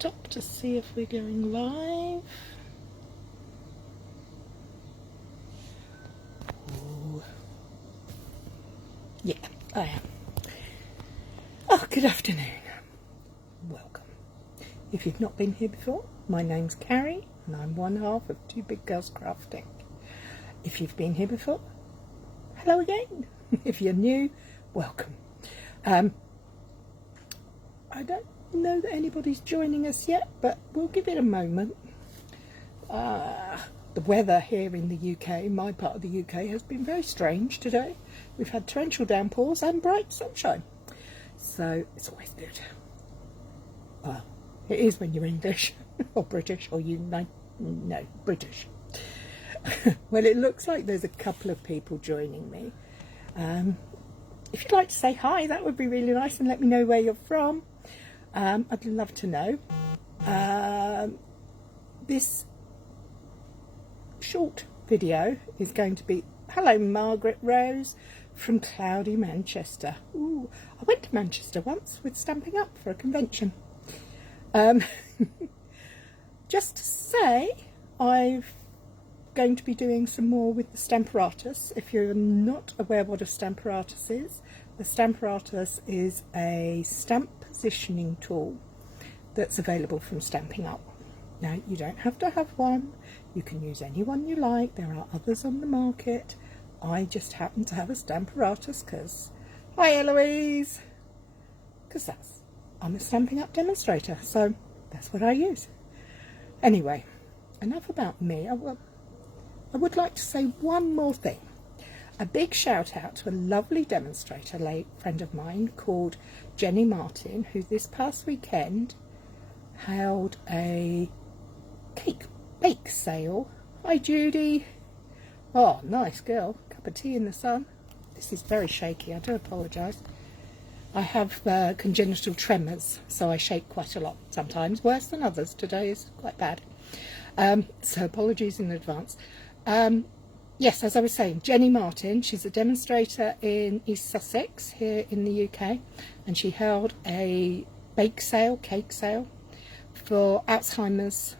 it up to see if we're going live. Ooh. Yeah, I am. Oh, good afternoon. Welcome. If you've not been here before, my name's Cary and I'm one half of Two Big Girls Crafting. If you've been here before, hello again. If you're new, welcome. I don't know that anybody's joining us yet, but we'll give it a moment. The weather here in the UK, my part of the UK, has been very strange today. We've had torrential downpours and bright sunshine, so it's always good. Well, it is when you're English or British, or no, British. Well, it looks like there's a couple of people joining me. If you'd like to say hi, that would be really nice, and let me know where you're from. I'd love to know. This short video is going to be, hello Margaret Rose from cloudy Manchester. Ooh, I went to Manchester once with Stampin Up for a convention. Just to say, I'm going to be doing some more with the Stamparatus. If you're not aware what a Stamparatus is, the Stamparatus is a stamp positioning tool that's available from Stampin Up. Now, you don't have to have one. You can use any one you like. There are others on the market. I just happen to have a Stamparatus because, hi Eloise, because I'm a Stampin Up demonstrator, so that's what I use. Anyway, enough about me. I would like to say one more thing. A big shout out to a lovely demonstrator, late friend of mine called Jenny Martin, who this past weekend held a bake sale. Hi Judy. Oh, nice girl. Cup of tea in the sun. This is very shaky, I do apologise. I have congenital tremors, so I shake quite a lot sometimes, worse than others. Today is quite bad. So apologies in advance. Yes, as I was saying, Jenny Martin, she's a demonstrator in East Sussex here in the UK, and she held a cake sale for Alzheimer's,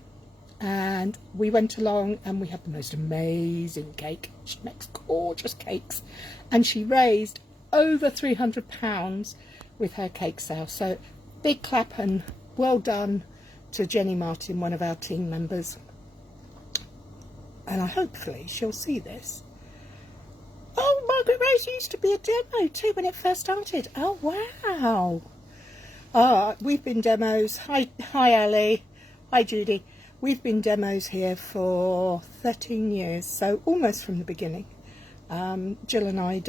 and we went along and we had the most amazing cake. She makes gorgeous cakes, and she raised over £300 with her cake sale. So big clap and well done to Jenny Martin, one of our team members. And hopefully she'll see this. Oh, Margaret Rose used to be a demo too when it first started. Oh wow. We've been demos. Hi Ali. Hi Judy. We've been demos here for 13 years, so almost from the beginning. Jill and I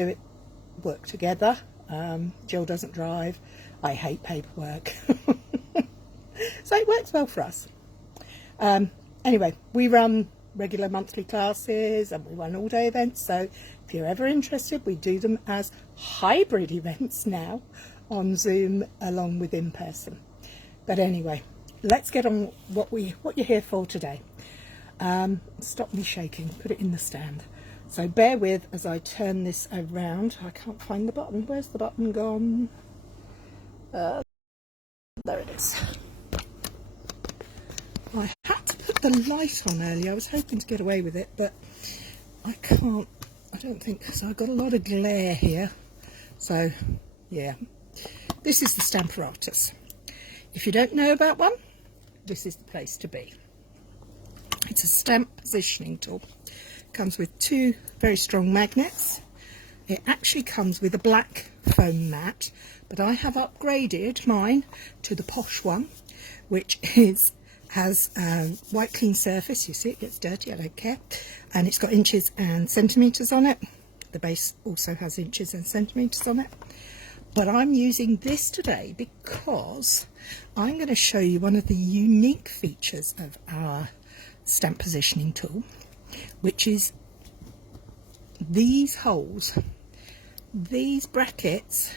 work together. Jill doesn't drive. I hate paperwork. So it works well for us. Anyway, we run regular monthly classes and we run all-day events, so if you're ever interested, we do them as hybrid events now on Zoom along with in person. But anyway, let's get on what you're here for today. Stop me shaking, put it in the stand. So bear with as I turn this around. I can't find the button. Where's the button gone? There it is. I had to put the light on earlier. I was hoping to get away with it, but I can't. I don't think so. I've got a lot of glare here. So, yeah. This is the Stamparatus. If you don't know about one, this is the place to be. It's a stamp positioning tool. It comes with two very strong magnets. It actually comes with a black foam mat, but I have upgraded mine to the posh one, which has white clean surface. You see it gets dirty, I don't care, and it's got inches and centimetres on it. The base also has inches and centimetres on it, but I'm using this today because I'm going to show you one of the unique features of our stamp positioning tool, which is these holes. These brackets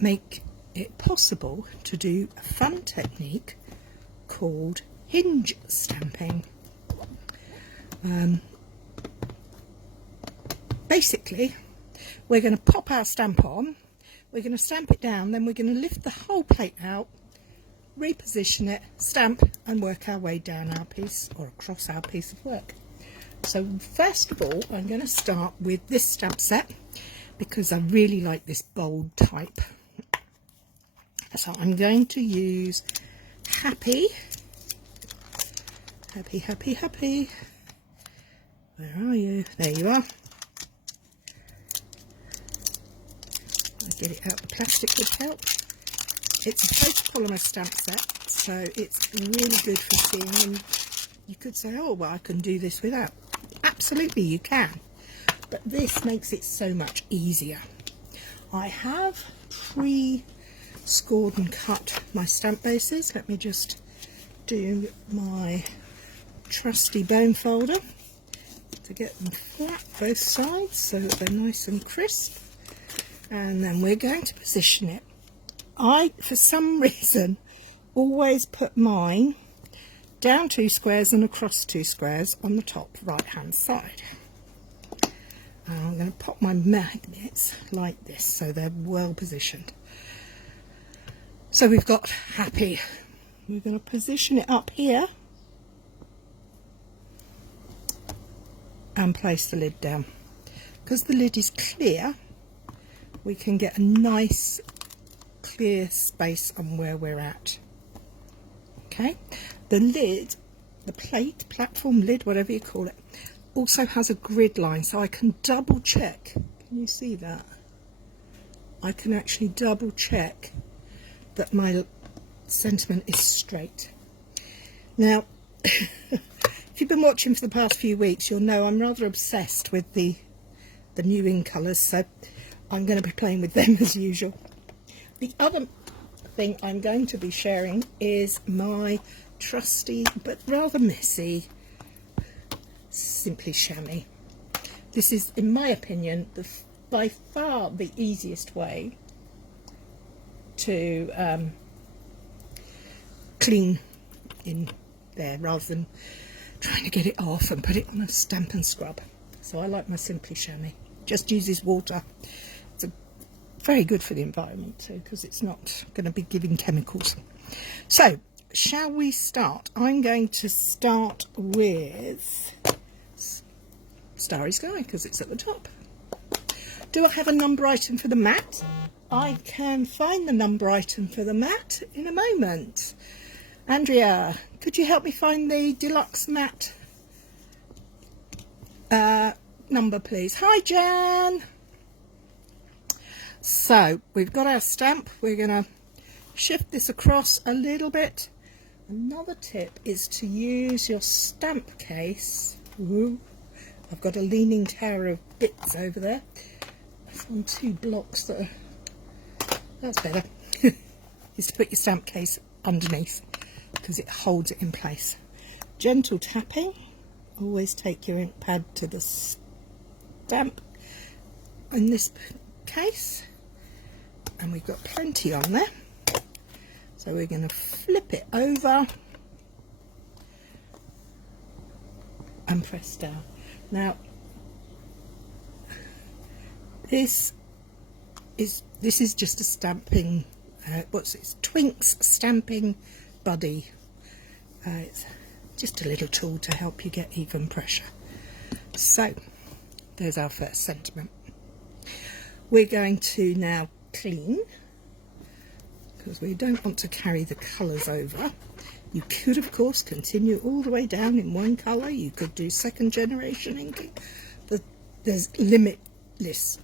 make it possible to do a fun technique called hinge stamping. Basically, we're going to pop our stamp on, we're going to stamp it down, then we're going to lift the whole plate out reposition it, stamp, and work our way down our piece or across our piece of work. So first of all, I'm going to start with this stamp set because I really like this bold type. So I'm going to use Happy. Happy, happy, happy. Where are you? There you are. I'll get it out. The plastic would help. It's a photopolymer stamp set, so it's really good for seeing. And you could say, oh, well, I can do this without. Absolutely, you can. But this makes it so much easier. I have pre-scored and cut my stamp bases. Let me just do my trusty bone folder to get them flat both sides so that they're nice and crisp. And then we're going to position it. I, for some reason, always put mine down 2 squares and across 2 squares on the top right hand side. And I'm going to pop my magnets like this so they're well positioned. So we've got Happy. We're going to position it up here and place the lid down. Because the lid is clear, we can get a nice clear space on where we're at. Okay, the lid, the plate, platform lid, whatever you call it, also has a grid line, so I can double check. Can you see that? I can actually double check that my sentiment is straight. Now, if you've been watching for the past few weeks, you'll know I'm rather obsessed with the new in colours, so I'm going to be playing with them as usual. The other thing I'm going to be sharing is my trusty but rather messy Simply Chamois. This is, in my opinion, by far the easiest way to clean in there rather than trying to get it off and put it on a stamp and scrub. So I like my Simply Chamois. Just uses water. It's very good for the environment too, because it's not going to be giving chemicals. So shall we start? I'm going to start with Starry Sky because it's at the top. Do I have a number item for the mat? I can find the number item for the mat in a moment. Andrea, could you help me find the deluxe mat number, please? Hi, Jan. So we've got our stamp. We're going to shift this across a little bit. Another tip is to use your stamp case. Ooh, I've got a leaning tower of bits over there. It's on 2 blocks that are... That's better. Is to put your stamp case underneath because it holds it in place. Gentle tapping. Always take your ink pad to the stamp in this case. And we've got plenty on there. So we're going to flip it over and press down. Now, this is just a stamping, what's it? Twink's stamping buddy. It's just a little tool to help you get even pressure. So there's our first sentiment. We're going to now clean because we don't want to carry the colours over. You could, of course, continue all the way down in one colour. You could do second generation inking. There's limitless,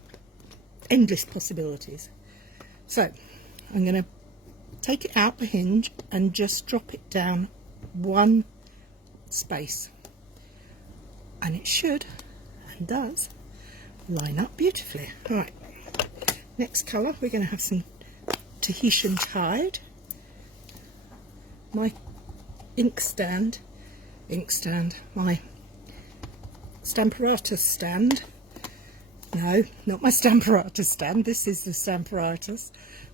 endless possibilities. So I'm going to take it out the hinge and just drop it down 1 space. And it should, and does, line up beautifully. All right, next colour, we're going to have some Tahitian Tide. My inkstand, my Stamparatus stand. No, not my Stamparatus stand. This is the Stamparatus.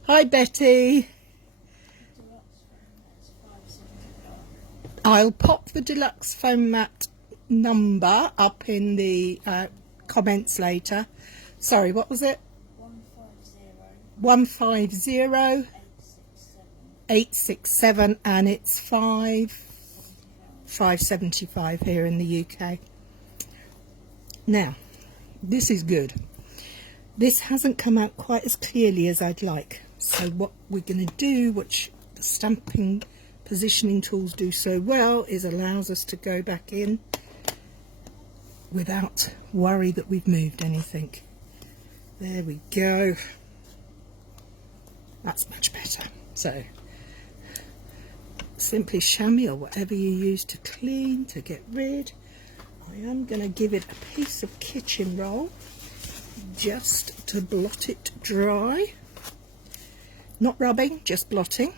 Hi, Betty. I'll pop the deluxe foam mat number up in the comments later. Sorry, what was it? 150. 150. 867 and it's 5.75 here in the UK. Now, this is good. This hasn't come out quite as clearly as I'd like. So what we're going to do, which the stamping positioning tools do so well, is allows us to go back in without worry that we've moved anything. There we go. That's much better. So simply chamois or whatever you use to clean, to get rid. I am going to give it a piece of kitchen roll just to blot it dry. Not rubbing, just blotting.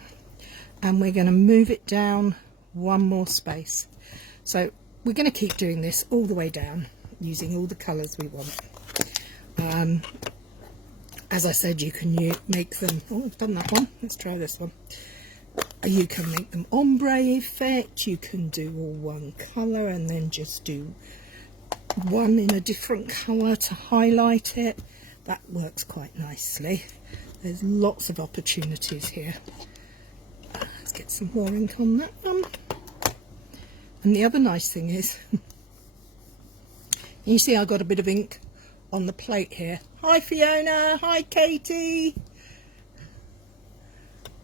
And we're going to move it down one more space. So we're going to keep doing this all the way down, using all the colours we want. As I said, you can make them, oh, I've done that one, let's try this one. You can make them ombre effect, you can do all one colour and then just do one in a different colour to highlight it. That works quite nicely. There's lots of opportunities here. Let's get some more ink on that one. And the other nice thing is, you see I got a bit of ink on the plate here. Hi Fiona, hi Katie.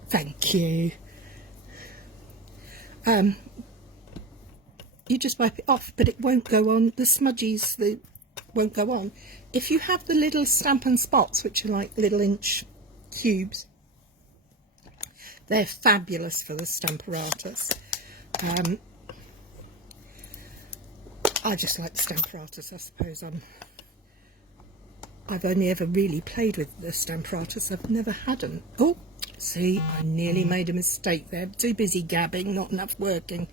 Thank you. You just wipe it off, but it won't go on. The smudgies, they won't go on. If you have the little Stampin' Spots, which are like little inch cubes, they're fabulous for the Stamparatus. I just like the Stamparatus. I suppose I've only ever really played with the Stamparatus. I've never had an... Oh, see, I nearly made a mistake there. Too busy gabbing, not enough working.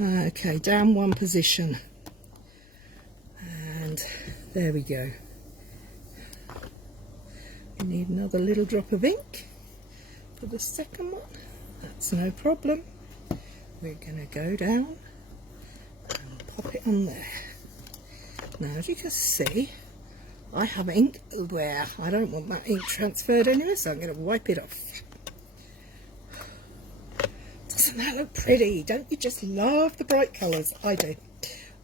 Okay, down one position. And there we go. We need another little drop of ink for the second one. That's no problem. We're going to go down and pop it on there. Now, as you can see, I have ink there. I don't want that ink transferred anywhere, so I'm going to wipe it off. Doesn't that look pretty? Don't you just love the bright colours? I do.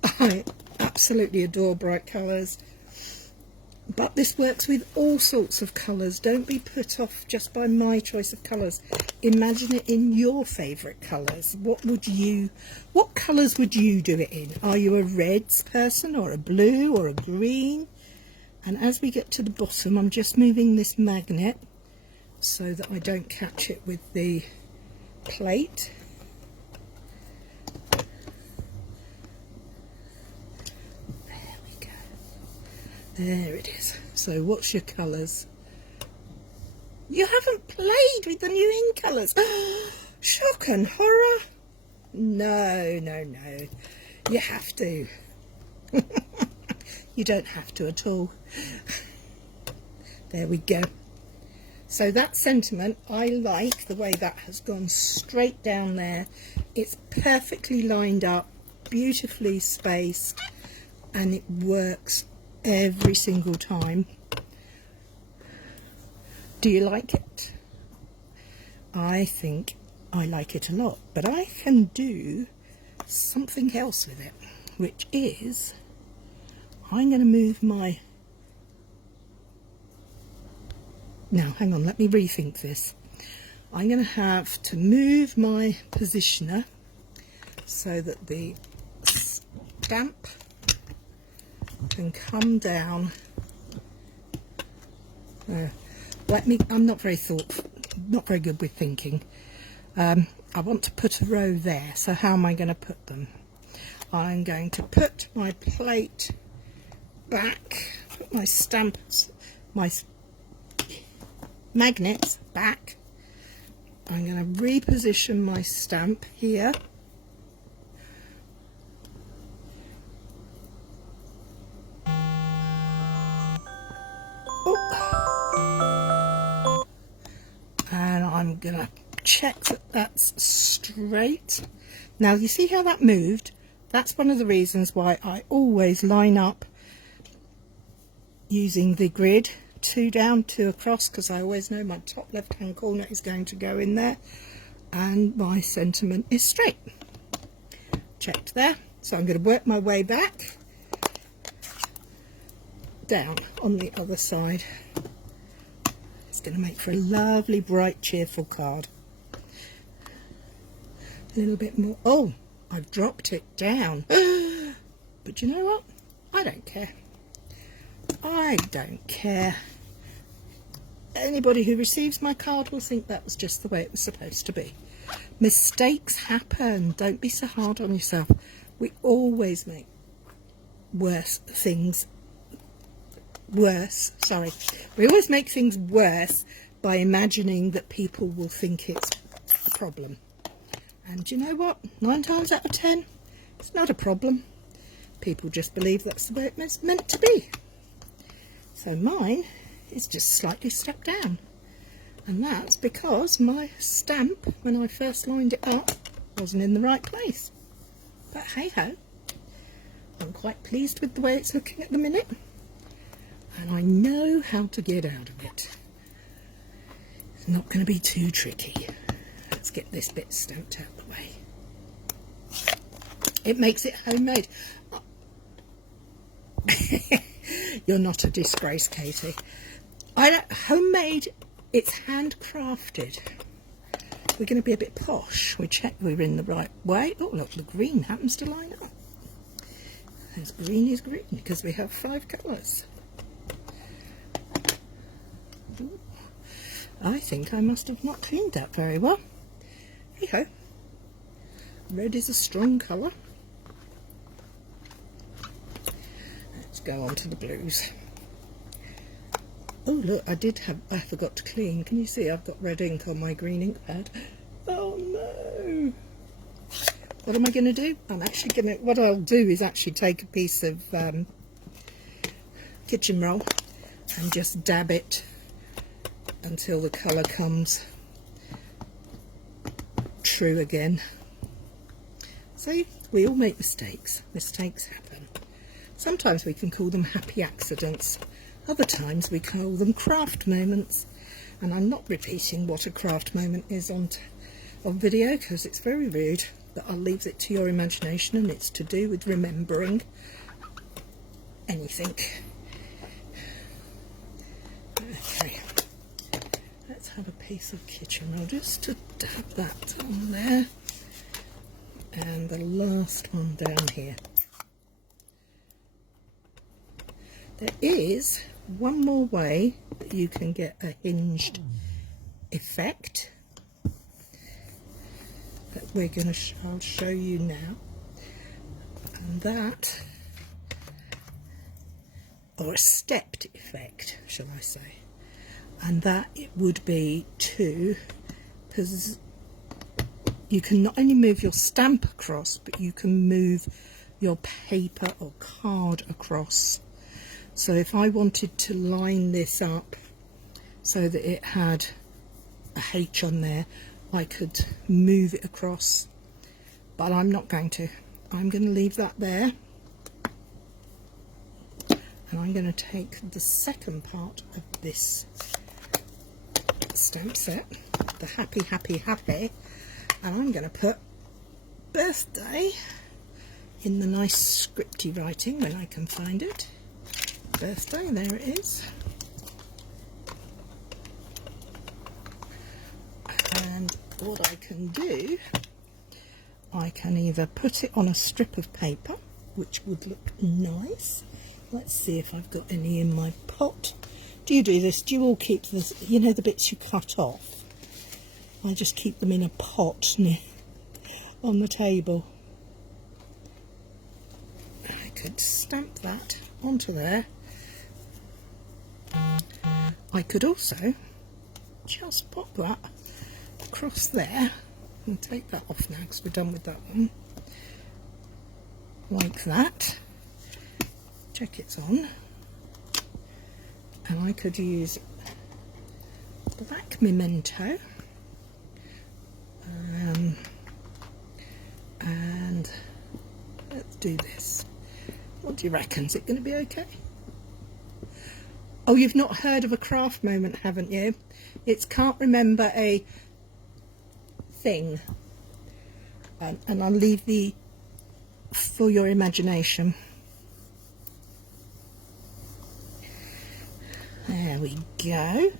I absolutely adore bright colours. But this works with all sorts of colours. Don't be put off just by my choice of colours. Imagine it in your favourite colours. What colours would you do it in? Are you a reds person or a blue or a green? And as we get to the bottom, I'm just moving this magnet so that I don't catch it with the plate. There we go. There it is. So what's your colours? You haven't played with the new ink colours. Shock and horror. No, no, no. You have to. You don't have to at all. There we go. So that sentiment, I like the way that has gone straight down there. It's perfectly lined up, beautifully spaced, and it works every single time. Do you like it? I think I like it a lot, but I can do something else with it, which is I'm going to move my... Now, hang on, let me rethink this. I'm going to have to move my positioner so that the stamp can come down. I'm not very good with thinking. I want to put a row there, so how am I going to put them? I'm going to put my plate back, put my stamps, my magnets back. I'm going to reposition my stamp here. Oh. And I'm going to check that that's straight. Now you see how that moved? That's one of the reasons why I always line up using the grid 2 down, 2 across, because I always know my top left hand corner is going to go in there, and my sentiment is straight. Checked there. So I'm going to work my way back down on the other side. It's going to make for a lovely, bright, cheerful card. A little bit more. Oh, I've dropped it down. But you know what? I don't care. I don't care. Anybody who receives my card will think that was just the way it was supposed to be. Mistakes happen. Don't be so hard on yourself. We always make things worse. We always make things worse by imagining that people will think it's a problem. And you know what? 9 times out of 10, it's not a problem. People just believe that's the way it's meant to be. So mine is just slightly stepped down. And that's because my stamp, when I first lined it up, wasn't in the right place. But hey ho, I'm quite pleased with the way it's looking at the minute. And I know how to get out of it. It's not going to be too tricky. Let's get this bit stamped out the way. It makes it homemade. You're not a disgrace, Katie. Homemade, it's handcrafted. We're going to be a bit posh. We check we're in the right way. Oh, look, the green happens to line up. As green is green because we have 5 colours. Ooh. I think I must have not cleaned that very well. Hey ho. Red is a strong colour. Let's go on to the blues. Oh look, I forgot to clean. Can you see I've got red ink on my green ink pad? Oh no! What am I going to do? What I'll do is actually take a piece of kitchen roll and just dab it until the colour comes true again. See, we all make mistakes. Mistakes happen. Sometimes we can call them happy accidents. Other times we call them craft moments. And I'm not repeating what a craft moment is on video because it's very rude. But I'll leave it to your imagination, and it's to do with remembering anything. Okay, let's have a piece of kitchen roll just to dab that on there. And the last one down here. There is one more way that you can get a hinged effect that I'll show you now, and that, or a stepped effect, shall I say, and that it would be because you can not only move your stamp across, but you can move your paper or card across. So if I wanted to line this up so that it had a H on there, I could move it across, but I'm not going to. I'm going to leave that there, and I'm going to take the second part of this stamp set, the happy, happy, happy, and I'm going to put birthday in the nice scripty writing when I can find it. Birthday, there it is. And what I can do, I can either put it on a strip of paper, which would look nice. Let's see if I've got any in my pot. Do you do this? Do you all keep this, you know, the bits you cut off? I just keep them in a pot on the table. I could stamp that onto there. I could also just pop that across there and take that off now because we're done with that one. Like that. Check it's on. And I could use black memento. And let's do this. What do you reckon? Is it going to be okay? Oh, you've not heard of a craft moment, haven't you? It's can't remember a thing. And I'll leave the for your imagination. There we go.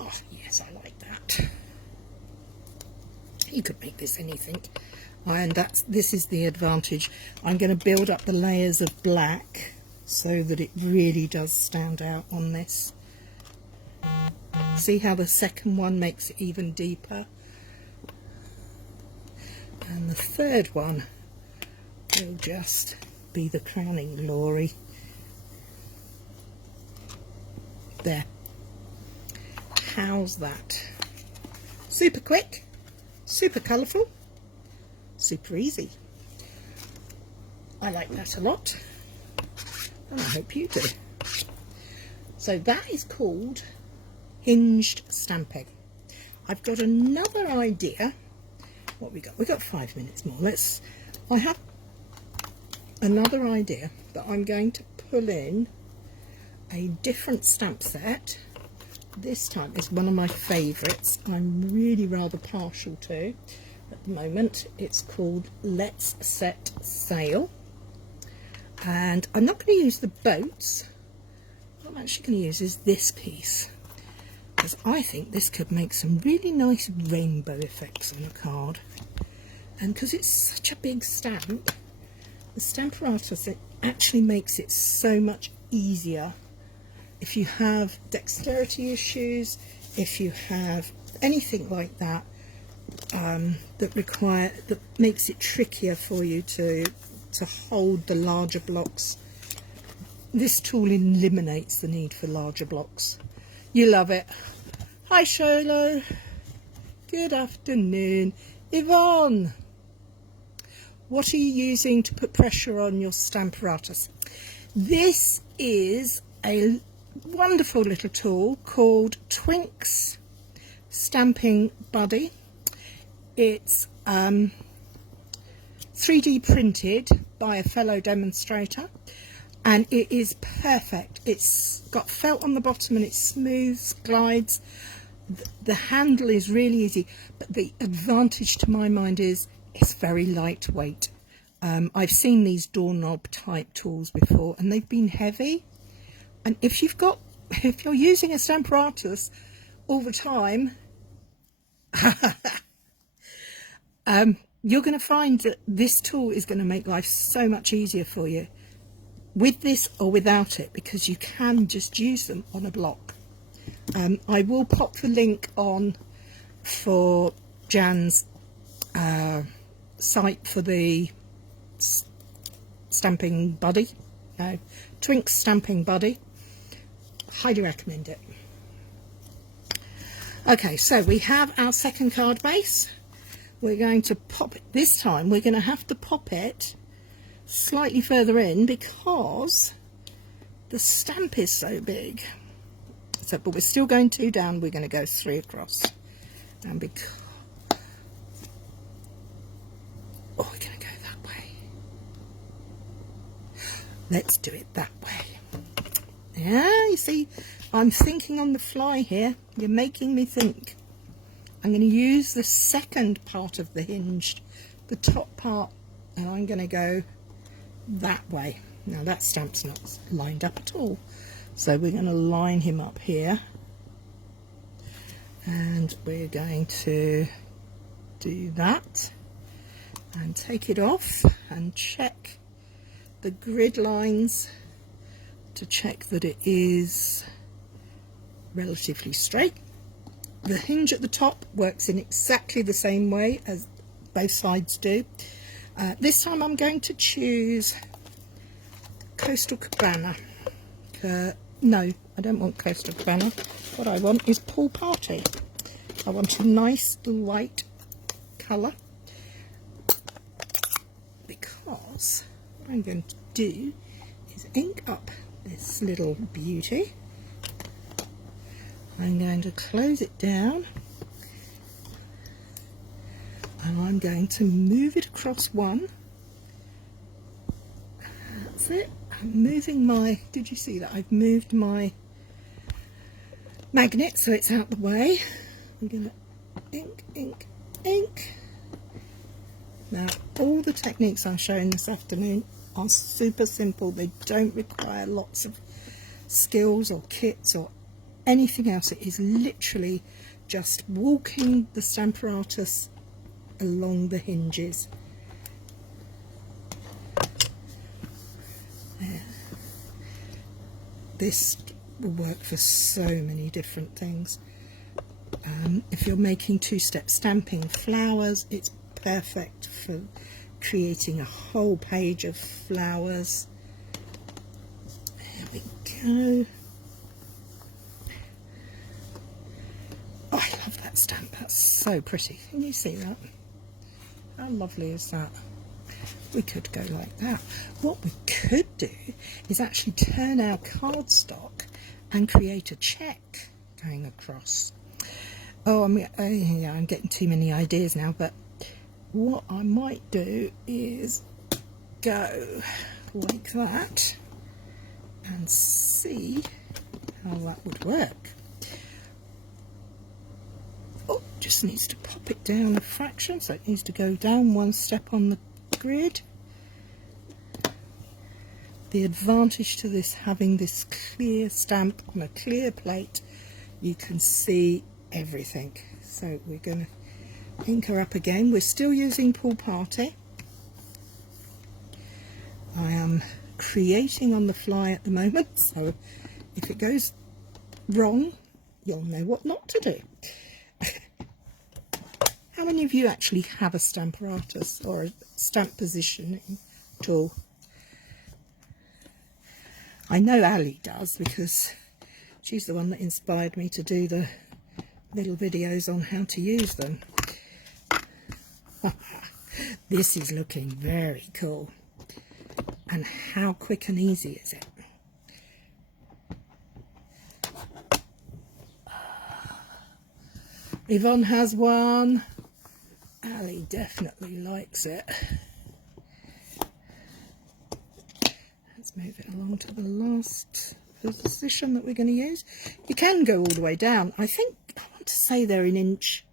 Oh, yes, I like that. You could make this anything. And this is the advantage. I'm going to build up the layers of black so that it really does stand out on this. See how the second one makes it even deeper? And the third one will just be the crowning glory. There. How's that? Super quick, super colourful, super easy. I like that a lot, and I hope you do. So that is called hinged stamping. I've got another idea. What we got? We've got 5 minutes more. I have another idea that I'm going to pull in a different stamp set. This time is one of my favourites. I'm really rather partial to at the moment. It's called Let's Set Sail, and I'm not going to use the boats. What I'm actually going to use is this piece, because I think this could make some really nice rainbow effects on a card. And because it's such a big stamp, the Stamparatus, it actually makes it so much easier. If you have dexterity issues, if you have anything like that, that makes it trickier for you to hold the larger blocks, this tool eliminates the need for larger blocks. You love it. Hi Sholo. Good afternoon. Yvonne. What are you using to put pressure on your Stamparatus? This is a wonderful little tool called Twink's Stamping Buddy. It's 3D printed by a fellow demonstrator, and it is perfect. It's got felt on the bottom and it smooths, glides. The handle is really easy, but the advantage to my mind is it's very lightweight. I've seen these doorknob type tools before and they've been heavy. And if you're using a Stamparatus all the time, you're going to find that this tool is going to make life so much easier for you, with this or without it, because you can just use them on a block. I will pop the link on for Jan's site for the Stamping Buddy. No, Twink's Stamping Buddy. Highly recommend it. Okay, so we have our second card base. We're going to pop it. This time we're going to have to pop it slightly further in because the stamp is so big. So, but we're still going 2 down. We're going to go 3 across. And because we're going to go that way. Let's do it that way. Yeah, you see, I'm thinking on the fly here. You're making me think. I'm going to use the second part of the hinged, the top part, and I'm going to go that way. Now that stamp's not lined up at all, so we're going to line him up here, and we're going to do that and take it off and check the grid lines to check that it is relatively straight. The hinge at the top works in exactly the same way as both sides do. This time I'm going to choose Coastal Cabana. No, I don't want Coastal Cabana. What I want is Pool Party. I want a nice light colour, because what I'm going to do is ink up this little beauty. I'm going to close it down and I'm going to move it across one. That's it. I'm moving my, did you see that? I've moved my magnet so it's out the way. I'm going to ink. Now, all the techniques I'm showing this afternoon are super simple. They don't require lots of skills or kits or anything else. It is literally just walking the Stamparatus along the hinges. There. This will work for so many different things. If you're making two-step stamping flowers, it's perfect for creating a whole page of flowers. There we go. Oh, I love that stamp. That's so pretty. Can you see that? How lovely is that? We could go like that. What we could do is actually turn our cardstock and create a check going across. Oh, I'm getting too many ideas now, but what I might do is go like that and see how that would work. Oh, just needs to pop it down a fraction, so it needs to go down one step on the grid. The advantage to this, having this clear stamp on a clear plate, you can see everything. So we're going to ink her up again. We're still using Pool Party. I am creating on the fly at the moment, so if it goes wrong, you'll know what not to do. How many of you actually have a Stamparatus or a stamp positioning tool? I know Ali does, because she's the one that inspired me to do the little videos on how to use them. This is looking very cool. And how quick and easy is it? Yvonne has one. Ali definitely likes it. Let's move it along to the last position that we're going to use. You can go all the way down. I think, I want to say they're in inch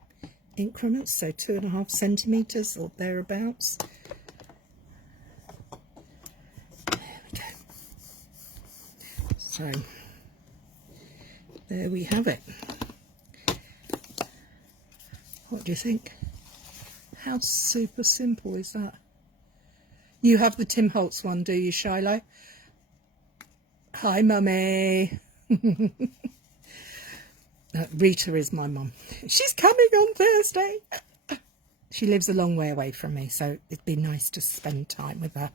increments, so 2.5 centimetres or thereabouts. There we go. So, there we have it. What do you think? How super simple is that? You have the Tim Holtz one, do you, Shiloh? Hi, Mummy. Rita is my mum. She's coming on Thursday. She lives a long way away from me, so it'd be nice to spend time with her.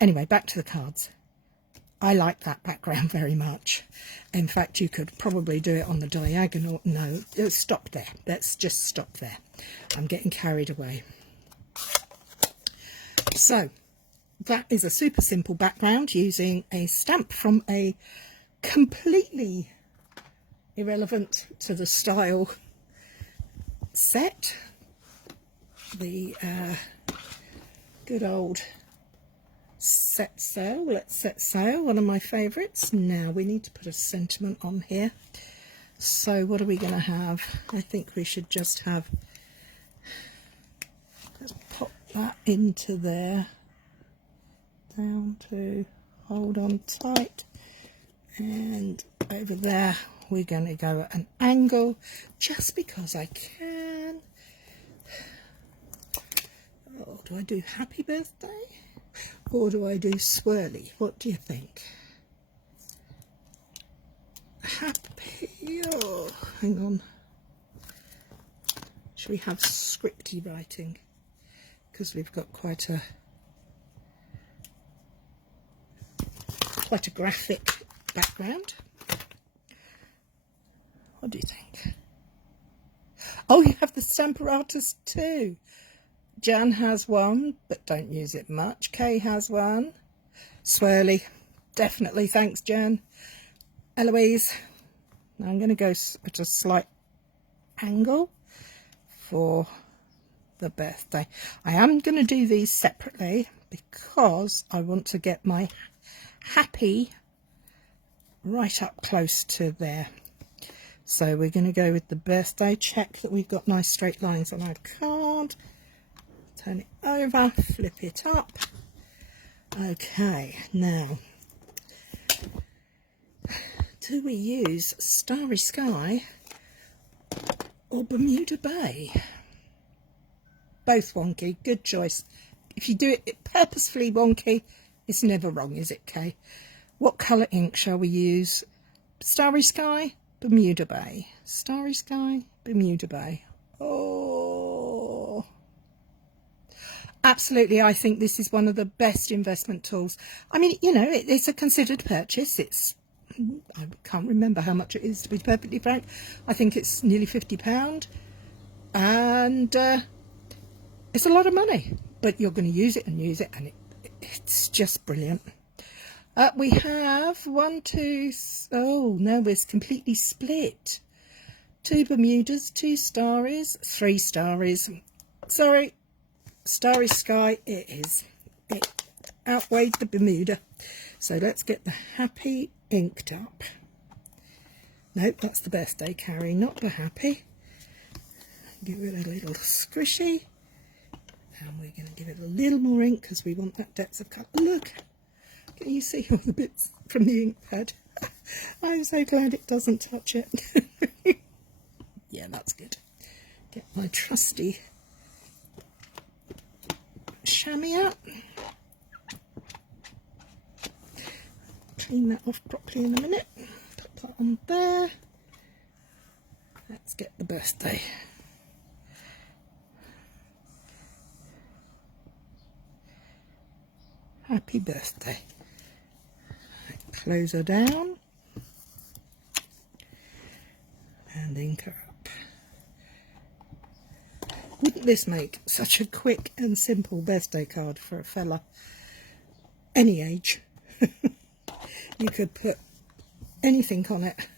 Anyway, back to the cards. I like that background very much. In fact, you could probably do it on the diagonal. No, stop there. Let's just stop there. I'm getting carried away. So, that is a super simple background using a stamp from a completely irrelevant to the style set. The good old Set Sail. Let's Set Sail, one of my favourites. Now we need to put a sentiment on here. So what are we going to have? I think we should just have, let's pop that into there, down to hold on tight, and over there we're going to go at an angle just because I can. Oh, do I do happy birthday or do I do swirly? What do you think? Happy, oh, hang on. Should we have scripty writing? Because we've got quite a graphic background. What do you think? Oh, you have the Stamparatus too. Jan has one, but don't use it much. Kay has one. Swirly, definitely. Thanks, Jan. Eloise. Now I'm going to go at a slight angle for the birthday. I am going to do these separately because I want to get my happy right up close to there. So we're going to go with the birthday. Check that we've got nice straight lines on our card. Turn it over, flip it up. Okay, now, do we use Starry Sky or Bermuda Bay? Both wonky, good choice. If you do it purposefully wonky, it's never wrong, is it, Kay? What colour ink shall we use? Starry Sky, Bermuda Bay. Starry Sky, Bermuda Bay. Oh, absolutely, I think this is one of the best investment tools. I mean, you know, it's a considered purchase. I can't remember how much it is, to be perfectly frank. I think it's nearly £50, and it's a lot of money, but you're going to use it, and it's just brilliant. We have one, two, oh no, we're completely split. 2 Bermudas, 2 Starries, 3 Starries. Sorry, Starry Sky it is. It outweighed the Bermuda. So let's get the happy inked up. Nope, that's the birthday, Cary, not the happy. Give it a little squishy. And we're going to give it a little more ink because we want that depth of colour. Look! Can you see all the bits from the ink pad? I'm so glad it doesn't touch it. Yeah, that's good. Get my trusty chamois out. Clean that off properly in a minute. Put that on there. Let's get the birthday. Happy birthday. Close her down and ink her up. Wouldn't this make such a quick and simple birthday card for a fella any age? You could put anything on it.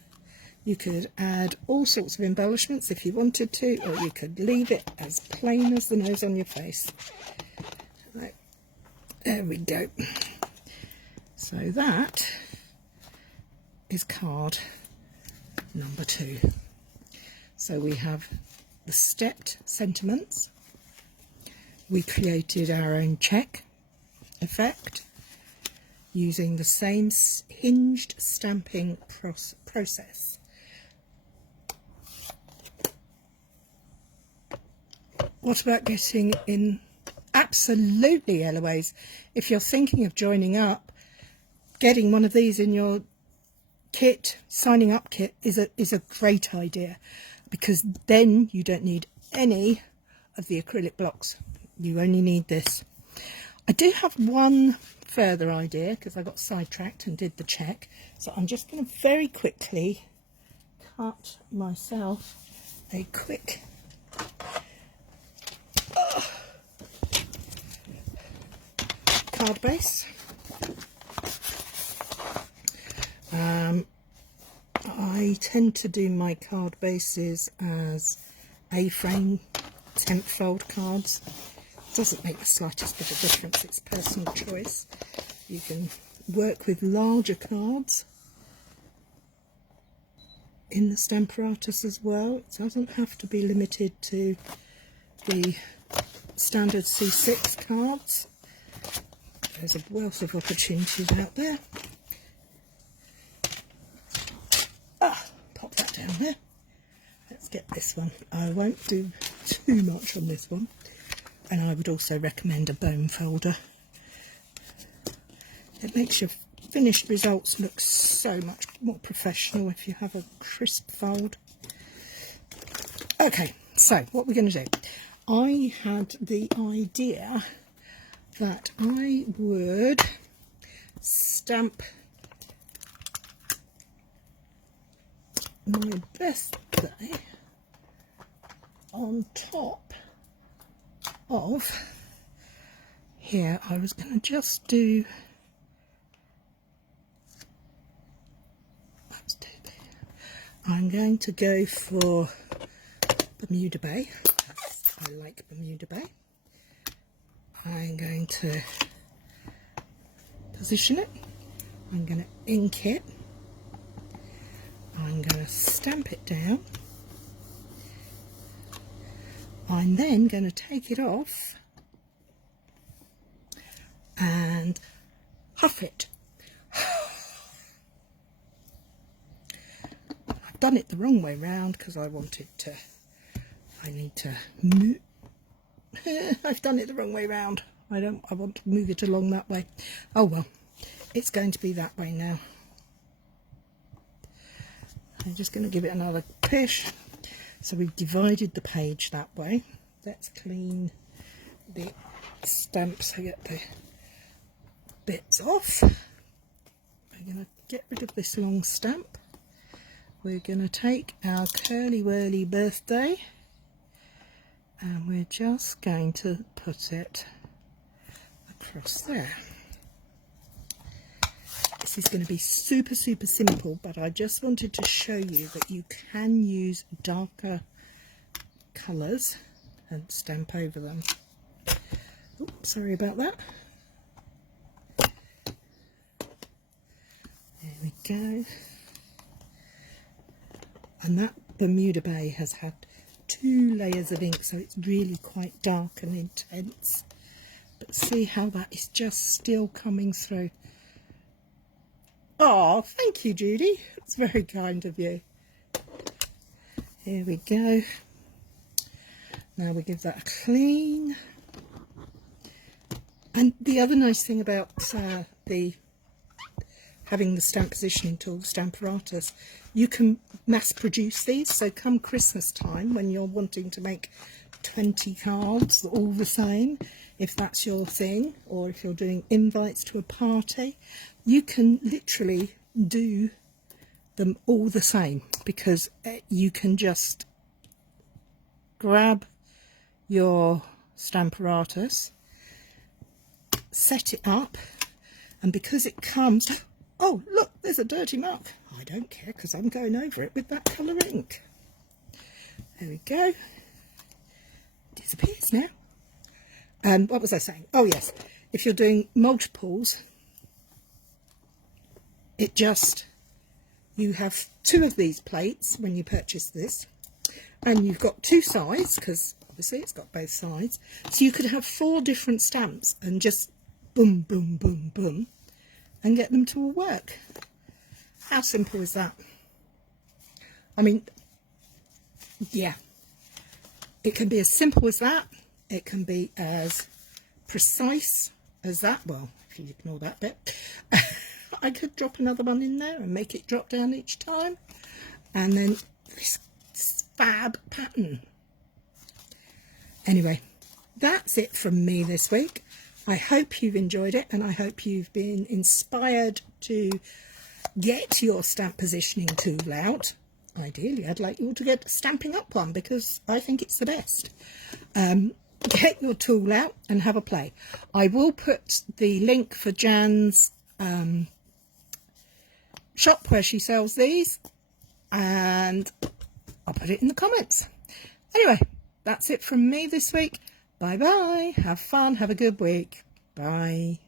You could add all sorts of embellishments if you wanted to, or you could leave it as plain as the nose on your face. Right, there we go. So that is card number 2. So we have the stepped sentiments. We created our own check effect using the same hinged stamping process. What about getting in? Absolutely, Eloise. If you're thinking of joining up, getting one of these in your kit, signing up kit, is a great idea, because then you don't need any of the acrylic blocks. You only need this. I do have one further idea because I got sidetracked and did the check, so I'm just going to very quickly cut myself a quick card base. I tend to do my card bases as A-frame 10th fold cards. It doesn't make the slightest bit of difference, it's personal choice. You can work with larger cards in the Stamparatus as well. It doesn't have to be limited to the standard C6 cards. There's a wealth of opportunities out there. Pop that down there. Let's get this one. I won't do too much on this one, and I would also recommend a bone folder. It makes your finished results look so much more professional if you have a crisp fold. Okay, so what we're going to do, I had the idea that I would stamp my birthday on top of here. I was going to just do, let's do this. I'm going to go for Bermuda Bay. I like Bermuda Bay. I'm going to position it. I'm going to ink it I'm going to stamp it down. I'm then going to take it off and huff it. I've done it the wrong way round because I need to move. I've done it the wrong way round. I want to move it along that way. Oh well, it's going to be that way now. I'm just going to give it another push. So we've divided the page that way. Let's clean the stamps so get the bits off. We're going to get rid of this long stamp. We're going to take our curly whirly birthday and we're just going to put it across there. This is going to be super simple, but I just wanted to show you that you can use darker colours and stamp over them. Oops, sorry about that. There we go. And that Bermuda Bay has had 2 layers of ink, so it's really quite dark and intense. But see how that is just still coming through. Oh, thank you, Judy. That's very kind of you. Here we go. Now we give that a clean. And the other nice thing about having the stamp positioning tool, Stamparatus, you can mass produce these. So come Christmas time, when you're wanting to make 20 cards all the same, if that's your thing, or if you're doing invites to a party, you can literally do them all the same, because you can just grab your Stamparatus, set it up, and because it comes, oh look, there's a dirty mark. I don't care because I'm going over it with that colour ink. There we go. It disappears now. What was I saying? Oh yes, if you're doing multiples, you have 2 of these plates when you purchase this, and you've got 2 sides, because obviously it's got both sides, so you could have 4 different stamps and just boom, boom, boom, boom, and get them to all work. How simple is that? I mean, yeah, it can be as simple as that. It can be as precise as that. Well, if you ignore that bit. I could drop another one in there and make it drop down each time. And then this fab pattern. Anyway, that's it from me this week. I hope you've enjoyed it, and I hope you've been inspired to get your stamp positioning tool out. Ideally, I'd like you all to get a Stampin' Up one, because I think it's the best. Get your tool out and have a play. I will put the link for Jan's shop where she sells these, and I'll put it in the comments. Anyway, that's it from me this week. Bye bye. Have fun. Have a good week. Bye.